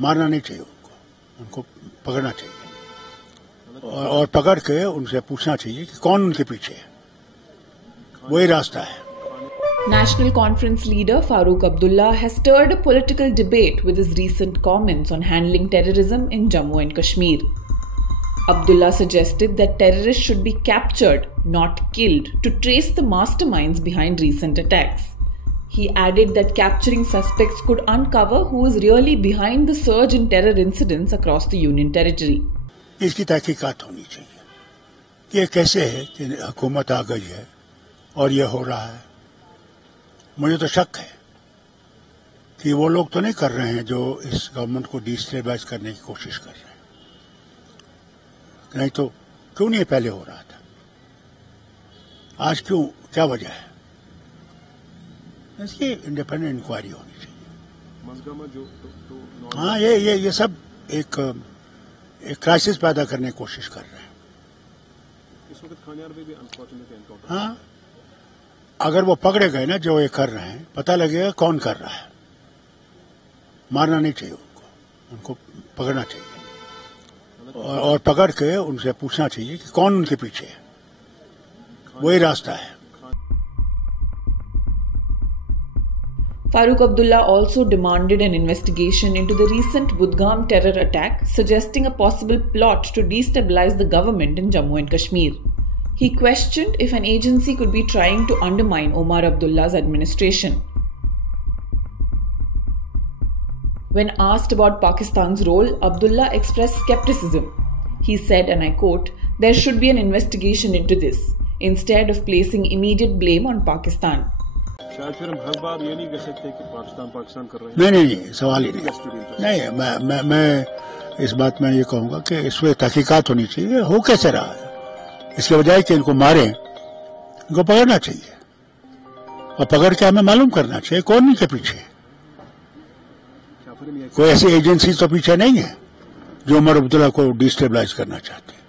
मारना नहीं चाहिए उनको पकड़ना चाहिए और पकड़ के उनसे पूछना चाहिए कि कौन उनके पीछे है, वही रास्ता है। National Conference leader Farooq Abdullah has stirred a political debate with his recent comments on handling terrorism in Jammu and Kashmir. Abdullah suggested that terrorists should be captured, not killed, to trace the masterminds behind recent attacks. He added that capturing suspects could uncover who is really behind the surge in terror incidents across the Union Territory. इसकी तहकीकात होनी चाहिए कि ये कैसे है कि हुकूमत आ गई है और ये हो रहा है। मुझे तो शक है कि वो लोग तो नहीं कर रहे हैं जो इस गवर्नमेंट को डिस्टेबलाइज करने की कोशिश कर रहे हैं, नहीं तो क्यों नहीं पहले हो रहा था, आज क्यों, क्या वजह है? इसकी इंडिपेंडेंट इंक्वायरी होनी चाहिए। हाँ, ये सब एक क्राइसिस पैदा करने की कोशिश कर रहे हैं। इस वक्त खानियार में भी अनफॉर्चुनेटली एनकाउंटर। हाँ, अगर वो पकड़े गए ना जो ये कर रहे हैं, पता लगेगा कौन कर रहा है। मारना नहीं चाहिए उनको पकड़ना चाहिए और पकड़ के उनसे पूछना चाहिए कि कौन उनके पीछे है, वही रास्ता है। Farooq Abdullah also demanded an investigation into the recent Budgam terror attack, suggesting a possible plot to destabilize the government in Jammu and Kashmir. He questioned if an agency could be trying to undermine Omar Abdullah's administration. When asked about Pakistan's role, Abdullah expressed skepticism. He said, and I quote, "There should be an investigation into this, instead of placing immediate blame on Pakistan." शायद फिर हम हर बार ये नहीं कह सकते कि पाकिस्तान कर रहे हैं। नहीं, सवाल ही नहीं। मैं इस बात में ये कहूंगा कि इस पर तहकीकात होनी चाहिए, हो कैसे रहा है। इसके बजाय कि इनको मारें, इनको पकड़ना चाहिए और पकड़ के हमें मालूम करना चाहिए कौन इनके पीछे है। कोई ऐसी एजेंसी तो पीछे नहीं है जो उमर अब्दुल्ला को डिस्टेबलाइज करना चाहते हैं।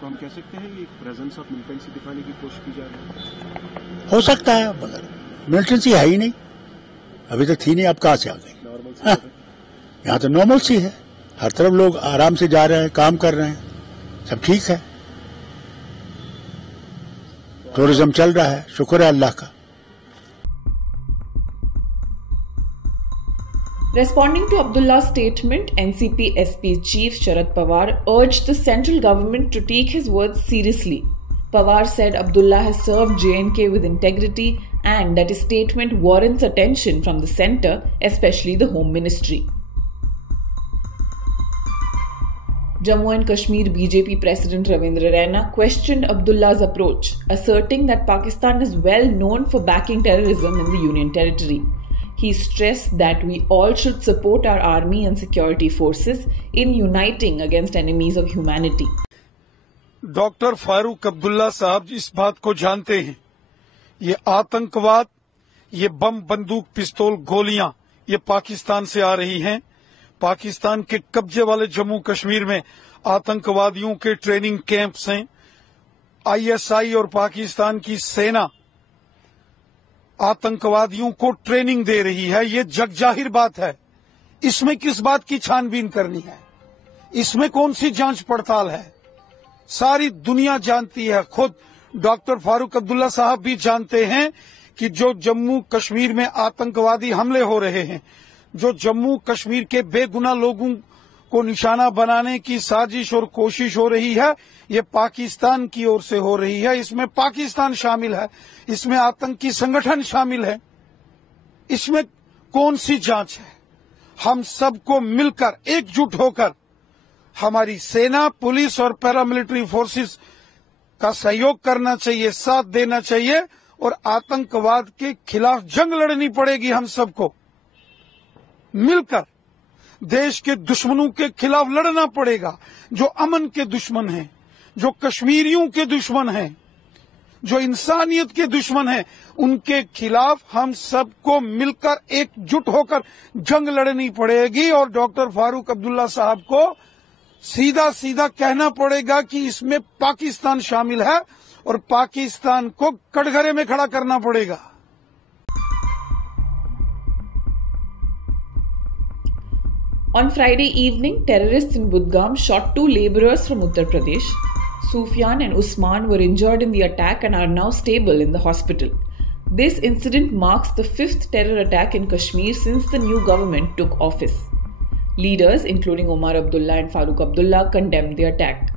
तो हम कह सकते हैं ये प्रेजेंस ऑफ मिलिटेंसी दिखाने की कोशिश की जा रही है। हो सकता है, मगर मिलिटेंसी है ही नहीं, अभी तक थी नहीं, अब कहां से आ गई। यहाँ तो नॉर्मल सी है, हर तरफ लोग आराम से जा रहे हैं, काम कर रहे हैं, सब ठीक है, टूरिज्म चल रहा है, शुक्र है अल्लाह का। Responding to Abdullah's statement, NCP SP Chief Sharad Pawar urged the central government to take his words seriously. Pawar said Abdullah has served J&K with integrity and that his statement warrants attention from the centre, especially the Home Ministry. Jammu and Kashmir BJP President Ravindra Raina questioned Abdullah's approach, asserting that Pakistan is well known for backing terrorism in the Union Territory. He stressed that we all should support our army and security forces in uniting against enemies of humanity. Doctor Farooq Abdullah साहब इस बात को जानते हैं, ये आतंकवाद, ये बम, बंदूक, पिस्तौल, गोलियां ये पाकिस्तान से आ रही हैं। पाकिस्तान के कब्जे वाले जम्मू कश्मीर में आतंकवादियों के ट्रेनिंग कैंप्स हैं। आईएसआई और पाकिस्तान की सेना आतंकवादियों को ट्रेनिंग दे रही है, ये जगजाहिर बात है। इसमें किस बात की छानबीन करनी है, इसमें कौन सी जांच पड़ताल है? सारी दुनिया जानती है, खुद डॉक्टर फारूक अब्दुल्ला साहब भी जानते हैं कि जो जम्मू कश्मीर में आतंकवादी हमले हो रहे हैं, जो जम्मू कश्मीर के बेगुनाह लोगों को निशाना बनाने की साजिश और कोशिश हो रही है, ये पाकिस्तान की ओर से हो रही है। इसमें पाकिस्तान शामिल है, इसमें आतंकी संगठन शामिल है। इसमें कौन सी जांच है? हम सबको मिलकर एकजुट होकर हमारी सेना, पुलिस और पैरामिलिट्री फोर्सेस का सहयोग करना चाहिए, साथ देना चाहिए और आतंकवाद के खिलाफ जंग लड़नी पड़ेगी। हम सबको मिलकर देश के दुश्मनों के खिलाफ लड़ना पड़ेगा, जो अमन के दुश्मन हैं, जो कश्मीरियों के दुश्मन हैं, जो इंसानियत के दुश्मन हैं, उनके खिलाफ हम सबको मिलकर एकजुट होकर जंग लड़नी पड़ेगी। और डॉक्टर फारूक अब्दुल्ला साहब को सीधा सीधा कहना पड़ेगा कि इसमें पाकिस्तान शामिल है और पाकिस्तान को कटघरे में खड़ा करना पड़ेगा। On Friday evening, terrorists in Budgam shot 2 labourers from Uttar Pradesh. Sufyan and Usman were injured in the attack and are now stable in the hospital. This incident marks the 5th terror attack in Kashmir since the new government took office. Leaders, including Omar Abdullah and Farooq Abdullah, condemned the attack.